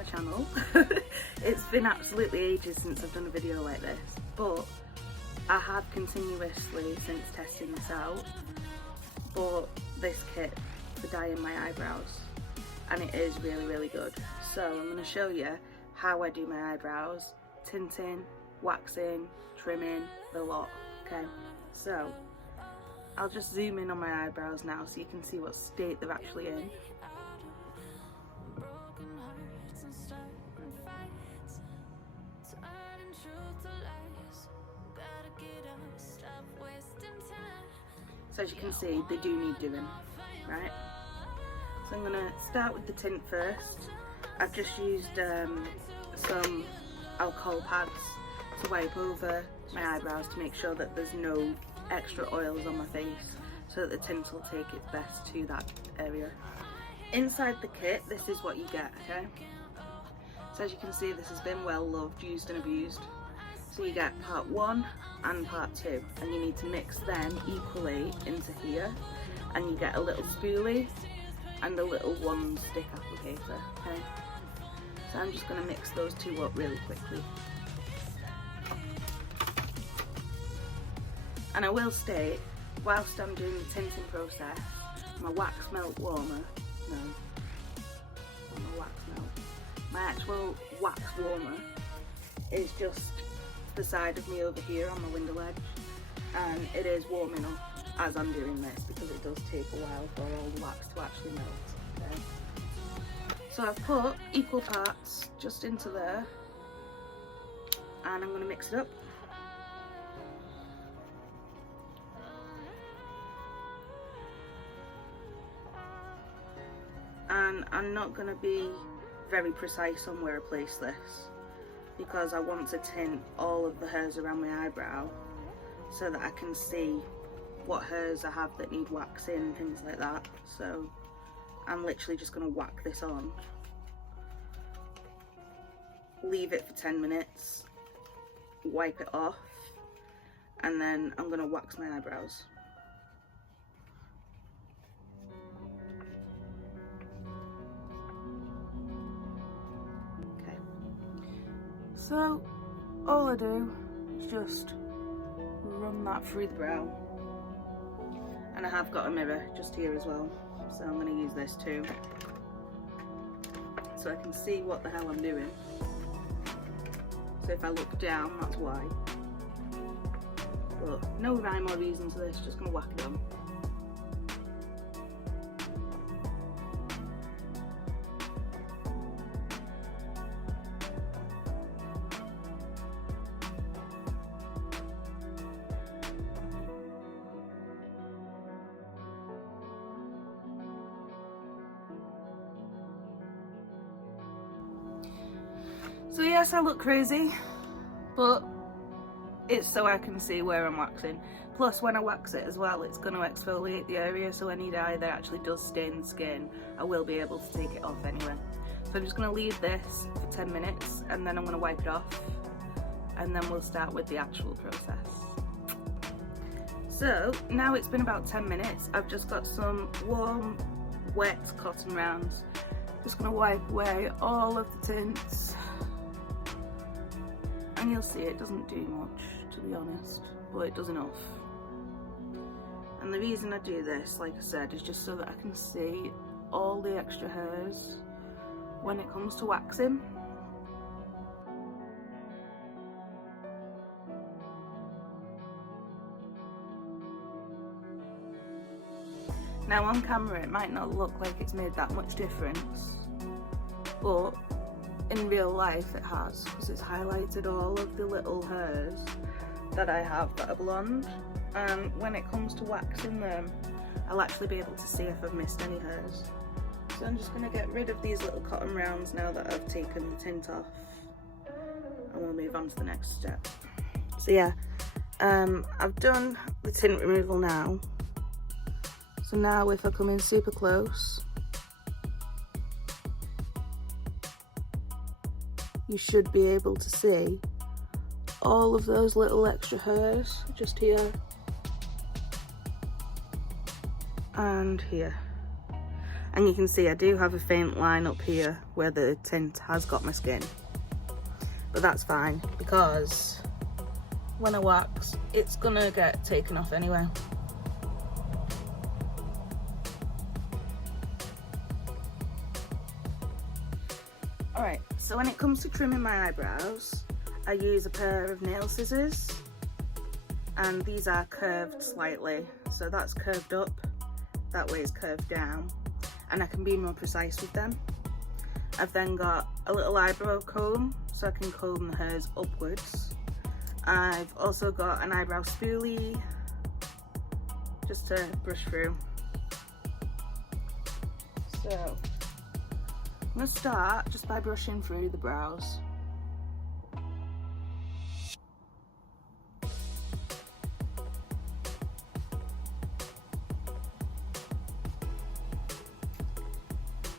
my channel. It's been absolutely ages since I've done a video like this, but I have continuously, since testing this out, bought this kit for dyeing my eyebrows, and it is really good. So I'm going to show you how I do my eyebrows: tinting, waxing, trimming, the lot. Okay, so I'll just zoom in on my eyebrows now so you can see what state they're actually in. So as you can see, they do need doing, right? So I'm going to start with the tint first. I've just used some alcohol pads to wipe over my eyebrows to make sure that there's no extra oils on my face, so that the tint will take it best to that area. Inside the kit, this is what you get, okay? So as you can see, this has been well loved, used and abused. So you get part 1 and part 2, and you need to mix them equally into here, and you get a little spoolie and a little 1-stick applicator, okay? So I'm just going to mix those two up really quickly. And I will state, whilst I'm doing the tinting process, my wax melt warmer, my actual wax warmer is just the side of me over here on my window ledge, and it is warming up as I'm doing this because it does take a while for all the wax to actually melt. Okay? So I've put equal parts just into there, and I'm going to mix it up. And I'm not going to be very precise on where I place this, because I want to tint all of the hairs around my eyebrow so that I can see what hairs I have that need waxing, things like that. So I'm literally just going to whack this on, leave it for 10 minutes, wipe it off, and then I'm going to wax my eyebrows. So all I do is just run that through the brow, and I have got a mirror just here as well, so I'm going to use this too so I can see what the hell I'm doing. So if I look down, that's why, but no rhyme or reason to this, just going to whack it on. So yes, I look crazy, but it's so I can see where I'm waxing. Plus when I wax it as well, it's going to exfoliate the area, so any dye that actually does stain skin, I will be able to take it off anyway. So I'm just going to leave this for 10 minutes, and then I'm going to wipe it off, and then we'll start with the actual process. So now it's been about 10 minutes, I've just got some warm, wet cotton rounds. Just going to wipe away all of the tints. And you'll see it doesn't do much, to be honest, but it does enough. And the reason I do this, like I said, is just so that I can see all the extra hairs when it comes to waxing. Now on camera it might not look like it's made that much difference, but in real life it has, because it's highlighted all of the little hairs that I have that are blonde, and when it comes to waxing them, I'll actually be able to see if I've missed any hairs. So I'm just going to get rid of these little cotton rounds now that I've taken the tint off, and we'll move on to the next step. So yeah, I've done the tint removal now. So now if I come in super close, you should be able to see all of those little extra hairs just here and here. And you can see I do have a faint line up here where the tint has got my skin. But that's fine, because when I wax, it's gonna get taken off anyway. Alright, so when it comes to trimming my eyebrows, I use a pair of nail scissors, and these are curved slightly. So that's curved up, that way it's curved down, and I can be more precise with them. I've then got a little eyebrow comb, so I can comb the hairs upwards. I've also got an eyebrow spoolie, just to brush through. So I'm going to start just by brushing through the brows.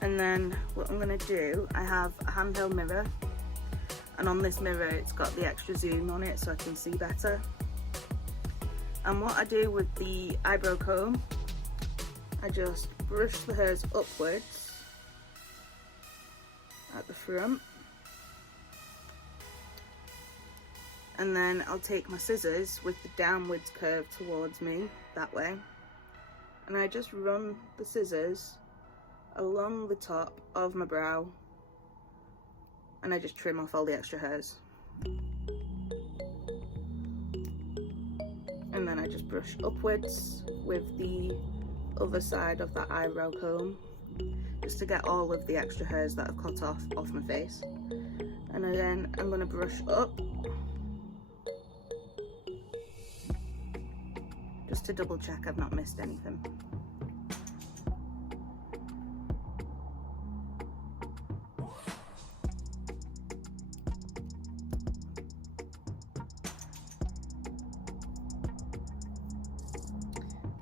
And then what I'm going to do, I have a handheld mirror, and on this mirror it's got the extra zoom on it so I can see better. And what I do with the eyebrow comb, I just brush the hairs upwards at the front, and then I'll take my scissors with the downwards curve towards me that way, and I just run the scissors along the top of my brow, and I just trim off all the extra hairs. And then I just brush upwards with the other side of that eyebrow comb, just to get all of the extra hairs that I've cut off my face. And then I'm going to brush up, just to double check I've not missed anything.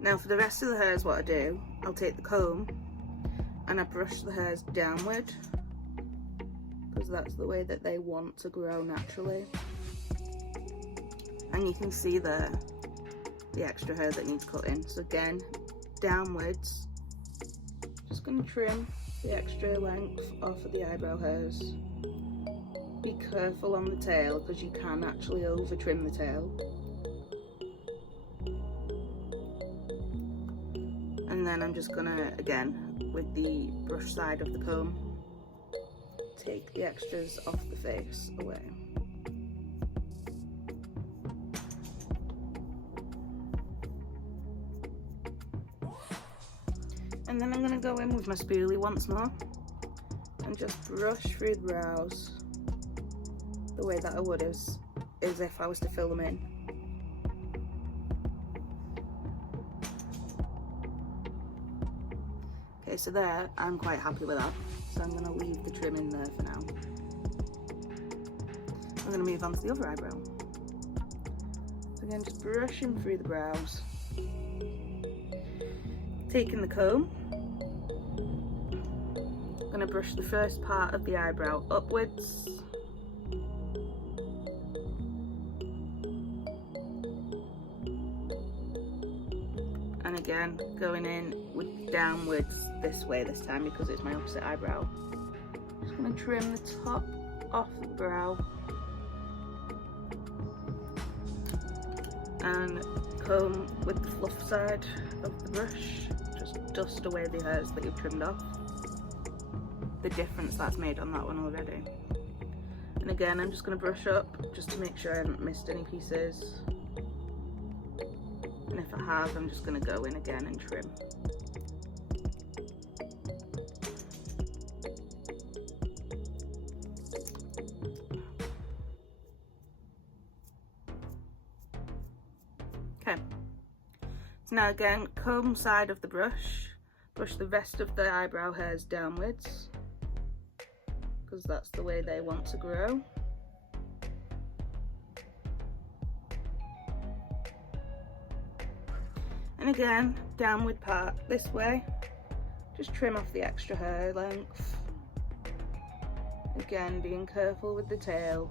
Now for the rest of the hairs, what I do, I'll take the comb and I brush the hairs downward, because that's the way that they want to grow naturally. And you can see the extra hair that needs cutting. So again, downwards, just going to trim the extra length off of the eyebrow hairs. Be careful on the tail, because you can actually over trim the tail. And then I'm just gonna, again, with the brush side of the comb, take the extras off the face away. And then I'm gonna go in with my spoolie once more and just brush through the brows the way that I would as if I was to fill them in. Okay, so there, I'm quite happy with that. So I'm going to leave the trim in there for now. I'm going to move on to the other eyebrow. So again, just brushing through the brows. Taking the comb. I'm going to brush the first part of the eyebrow upwards. And again, going in with downwards this way this time, because it's my opposite eyebrow. Just going to trim the top off the brow and comb with the fluff side of the brush. Just dust away the hairs that you've trimmed off. The difference that's made on that one already. And again, I'm just going to brush up just to make sure I haven't missed any pieces. And if I have, I'm just going to go in again and trim. Okay. So now again, comb side of the brush, brush the rest of the eyebrow hairs downwards, because that's the way they want to grow. And again, downward part this way, just trim off the extra hair length. Again, being careful with the tail.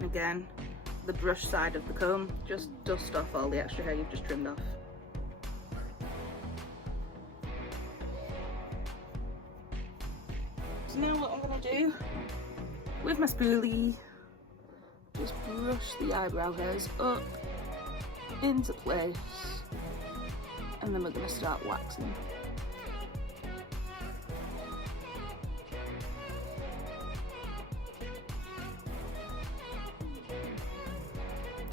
And again, the brush side of the comb, just dust off all the extra hair you've just trimmed off. So now what I'm going to do with my spoolie, just brush the eyebrow hairs up into place, and then we're going to start waxing.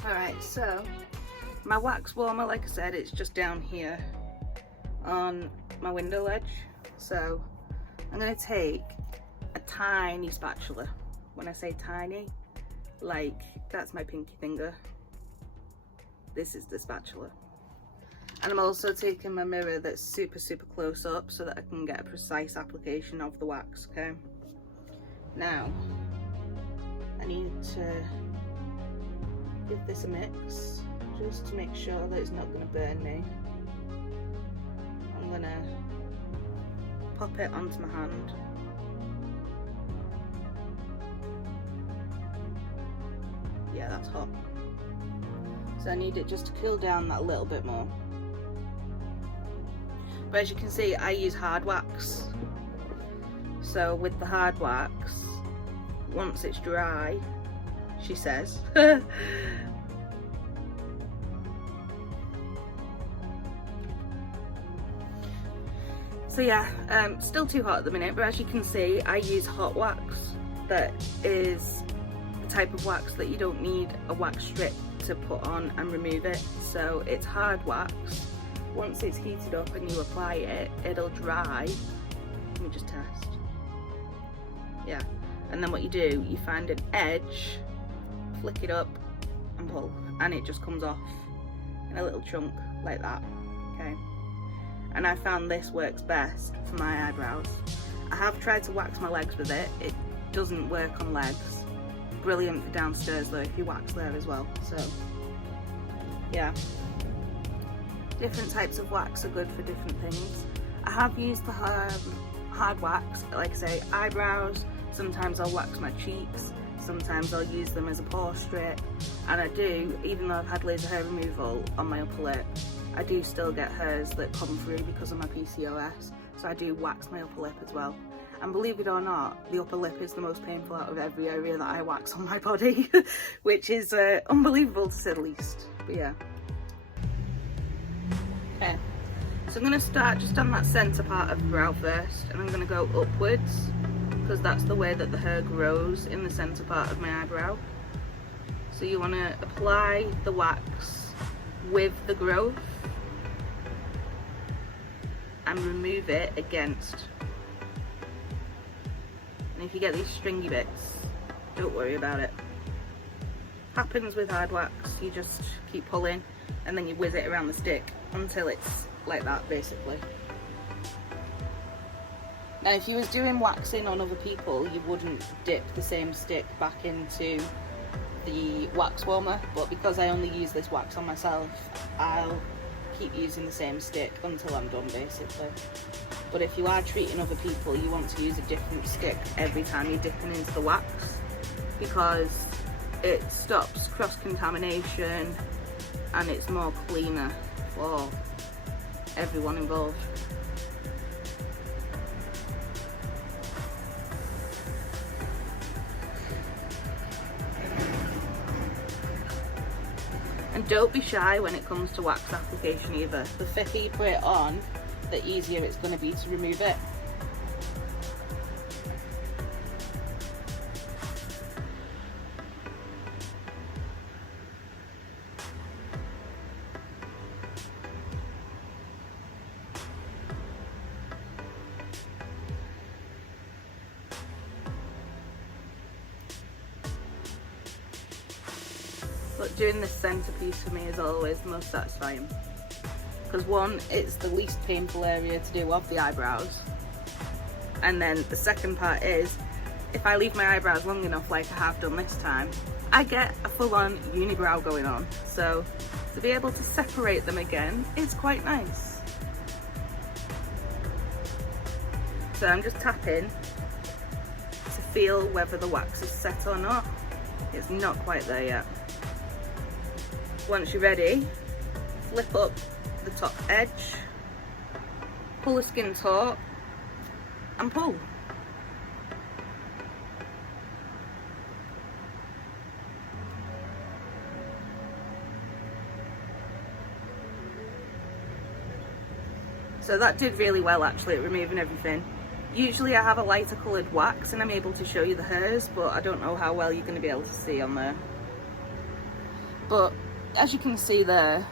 Alright, so my wax warmer, like I said, it's just down here on my window ledge. So I'm going to take a tiny spatula. When I say tiny, like that's my pinky finger. This is the spatula. And I'm also taking my mirror that's super close up so that I can get a precise application of the wax, okay? Now, I need to give this a mix just to make sure that it's not going to burn me. I'm going to pop it onto my hand. Yeah, that's hot. So I need it just to cool down that a little bit more. But as you can see, I use hard wax. So with the hard wax, once it's dry, she says, so yeah, still too hot at the minute, but as you can see, I use hot wax. That is the type of wax that you don't need a wax strip to put on and remove it. So it's hard wax. Once it's heated up and you apply it, it'll dry. Let me just test. Yeah, and then what you do, you find an edge, flick it up and pull, and it just comes off in a little chunk like that, okay? And I found this works best for my eyebrows. I have tried to wax my legs with it. It doesn't work on legs. Brilliant for downstairs though, if you wax there as well. So yeah, different types of wax are good for different things. I have used the hard wax, like I say, eyebrows. Sometimes I'll wax my cheeks. Sometimes I'll use them as a pore strip. And I do, even though I've had laser hair removal on my upper lip, I do still get hairs that come through because of my PCOS. So I do wax my upper lip as well. And believe it or not, the upper lip is the most painful out of every area that I wax on my body, which is unbelievable to say the least. But yeah. Okay, so I'm going to start just on that centre part of the brow first, and I'm going to go upwards, because that's the way that the hair grows, in the centre part of my eyebrow. So you want to apply the wax with the growth and remove it against. And if you get these stringy bits, don't worry about it. Happens with hard wax, you just keep pulling and then you whiz it around the stick until it's like that, basically. Now if you was doing waxing on other people, you wouldn't dip the same stick back into the wax warmer, but because I only use this wax on myself, I'll keep using the same stick until I'm done, basically. But if you are treating other people, you want to use a different stick every time you're dipping into the wax, because it stops cross-contamination and it's more cleaner for everyone involved. And don't be shy when it comes to wax application either. The thicker you put it on, the easier it's going to be to remove it. But doing this centerpiece for me is always the most satisfying. Because one, it's the least painful area to do of the eyebrows. And then the second part is, if I leave my eyebrows long enough like I have done this time, I get a full-on unibrow going on. So to be able to separate them again is quite nice. So I'm just tapping to feel whether the wax is set or not. It's not quite there yet. Once you're ready, flip up the top edge, pull the skin taut and pull. So that did really well actually at removing everything. Usually I have a lighter coloured wax and I'm able to show you the hairs, but I don't know how well you're going to be able to see on there. But as you can see there,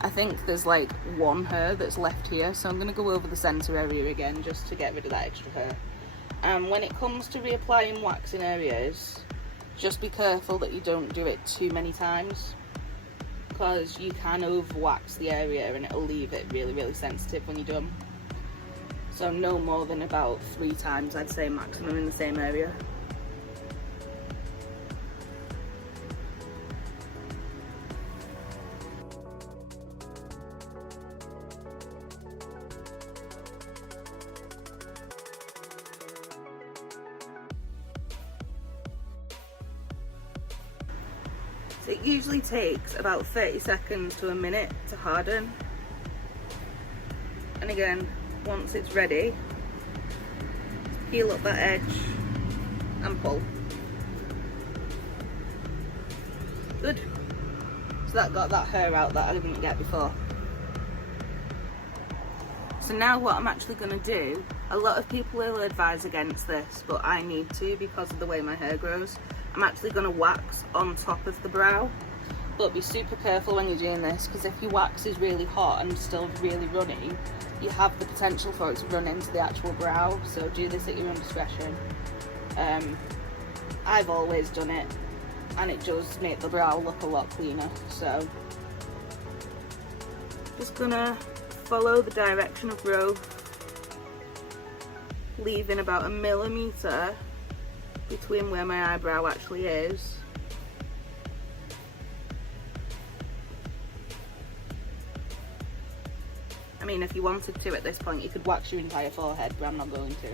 I think there's like one hair that's left here, so I'm going to go over the centre area again just to get rid of that extra hair. And when it comes to reapplying wax in areas, just be careful that you don't do it too many times, because you can over wax the area and it'll leave it really sensitive when you're done. So no more than about 3 times, I'd say, maximum in the same area. So it usually takes about 30 seconds to a minute to harden. And again, once it's ready, peel up that edge and pull. Good. So that got that hair out that I didn't get before. So now what I'm actually going to do, a lot of people will advise against this, but I need to because of the way my hair grows. I'm actually going to wax on top of the brow, but be super careful when you're doing this, because if your wax is really hot and still really runny, you have the potential for it to run into the actual brow, so do this at your own discretion. I've always done it and it does make the brow look a lot cleaner, so just gonna follow the direction of growth, leaving about 1 millimeter between where my eyebrow actually is. I mean, if you wanted to at this point, you could wax your entire forehead, but I'm not going to.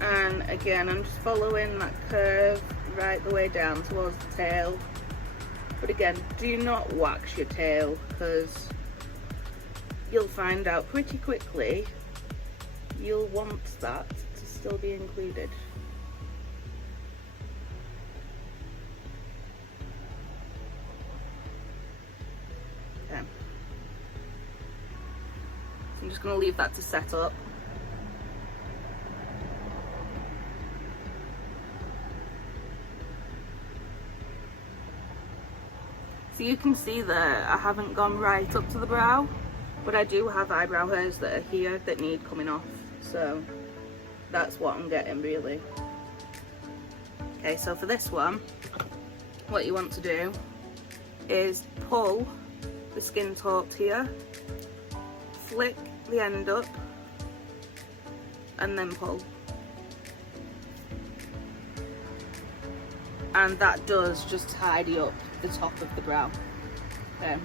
And again, I'm just following that curve right the way down towards the tail. But again, do not wax your tail, because you'll find out pretty quickly you'll want that to still be included. Okay. So I'm just going to leave that to set up. So you can see that I haven't gone right up to the brow, but I do have eyebrow hairs that are here that need coming off, so that's what I'm getting really. Okay, so for this one, what you want to do is pull the skin taut here, flick the end up, and then pull. And that does just tidy up the top of the brow. Okay.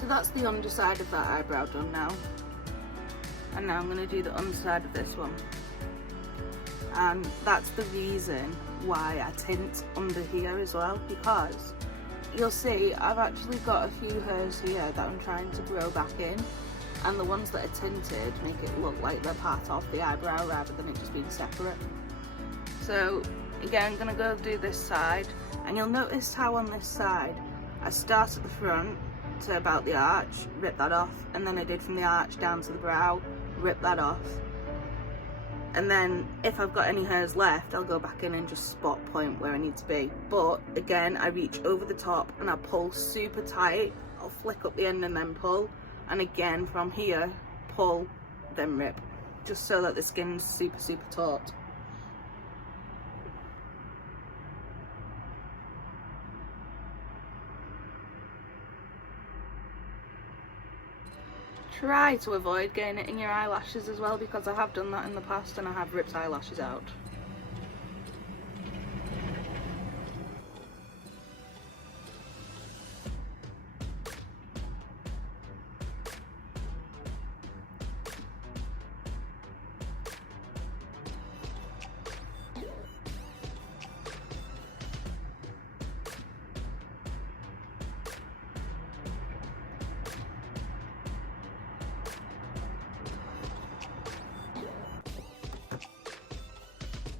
So that's the underside of that eyebrow done now. And now I'm going to do the underside of this one. and that's the reason why I tint under here as well, because you'll see I've actually got a few hairs here that I'm trying to grow back in, and the ones that are tinted make it look like they're part of the eyebrow rather than it just being separate. So again, I'm gonna go do this side, and you'll notice how on this side I start at the front to about the arch, rip that off, and then I did from the arch down to the brow, rip that off, and then if I've got any hairs left, I'll go back in and just spot point where I need to be. But again, I reach over the top and I pull super tight. I'll flick up the end and then pull, and again from here pull then rip, just so that the skin's super taut. Try to avoid getting it in your eyelashes as well, because I have done that in the past and I have ripped eyelashes out.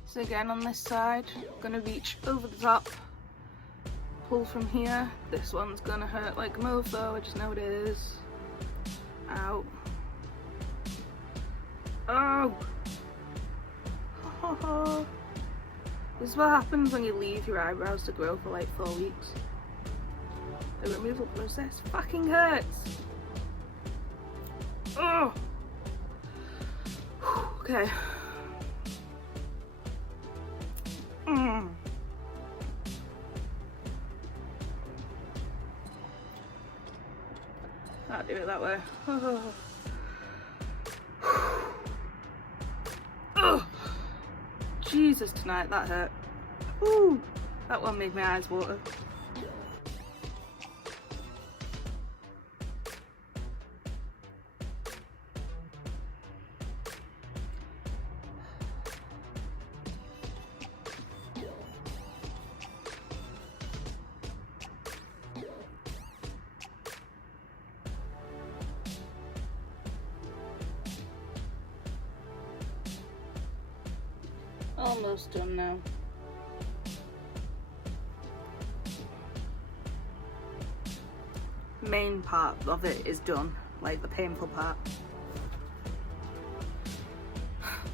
So again, on this side, I'm gonna reach over the top, pull from here. This one's gonna hurt like a mofo, I just know it is. Ow. Oh! This is what happens when you leave your eyebrows to grow for like 4 weeks. The removal process fucking hurts. Oh! Okay. Can't do it that way. Oh. Jesus, tonight that hurt. Ooh, that one made my eyes water. Almost done now. Main part of it is done, like the painful part.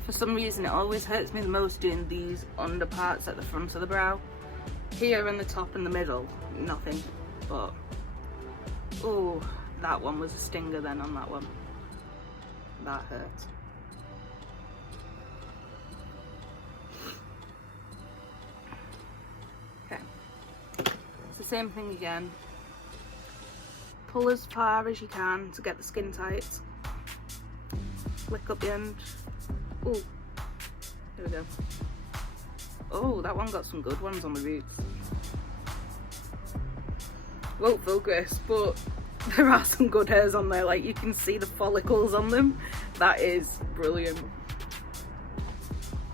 For some reason it always hurts me the most doing these under parts at the front of the brow. Here in the top and the middle, nothing, but oh, that one was a stinger then on that one. That hurts. Same thing again. Pull as far as you can to get the skin tight. Flick up the end. Oh, there we go. Oh, that one got some good ones on the roots. Won't focus, but there are some good hairs on there. Like, you can see the follicles on them. That is brilliant.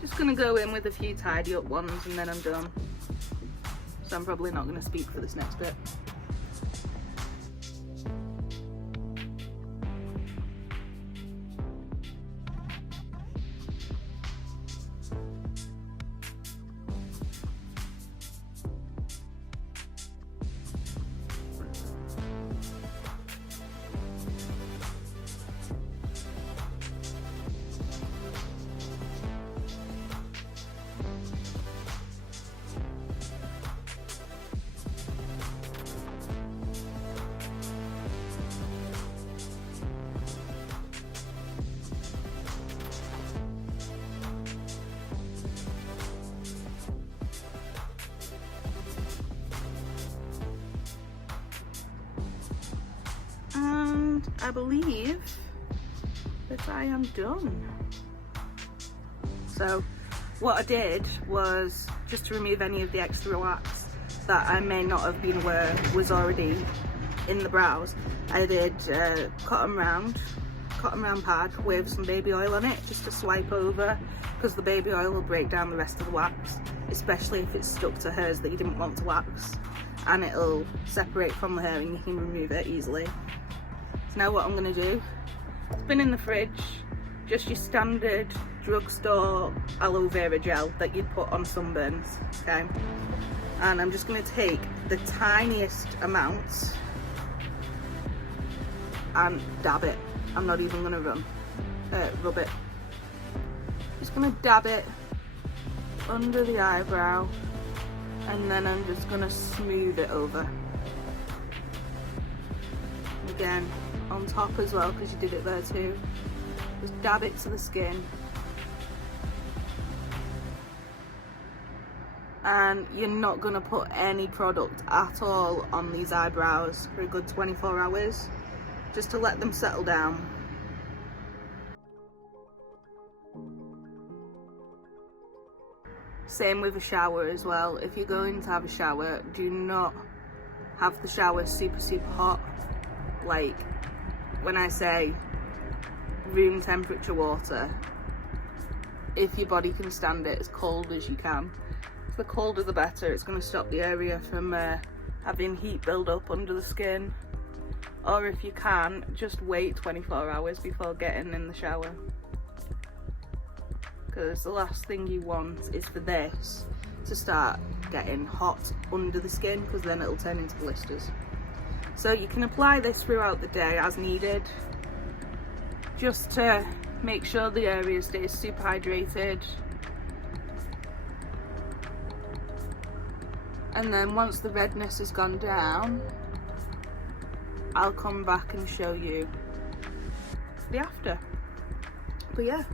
Just gonna go in with a few tidy up ones and then I'm done. So I'm probably not going to speak for this next bit. And I believe that I am done. So what I did was, just to remove any of the extra wax that I may not have been aware was already in the brows, I did cotton round pad with some baby oil on it just to swipe over, because the baby oil will break down the rest of the wax, especially if it's stuck to hairs that you didn't want to wax, and it'll separate from the hair and you can remove it easily. So now what I'm going to do, it's been in the fridge, just your standard drugstore aloe vera gel that you'd put on sunburns, okay? And I'm just going to take the tiniest amounts and dab it. I'm not even going to rub it. Just going to dab it under the eyebrow, and then I'm just going to smooth it over. Again, on top as well, because you did it there too. Just dab it to the skin. And you're not going to put any product at all on these eyebrows for a good 24 hours, just to let them settle down. Same with a shower as well. If you're going to have a shower, do not have the shower super hot. Like, when I say room temperature water, if your body can stand it, as cold as you can. The colder the better. It's going to stop the area from having heat build up under the skin. Or if you can, just wait 24 hours before getting in the shower, because the last thing you want is for this to start getting hot under the skin, because then it'll turn into blisters. So you can apply this throughout the day as needed, just to make sure the area stays super hydrated. And then once the redness has gone down, I'll come back and show you the after. But yeah.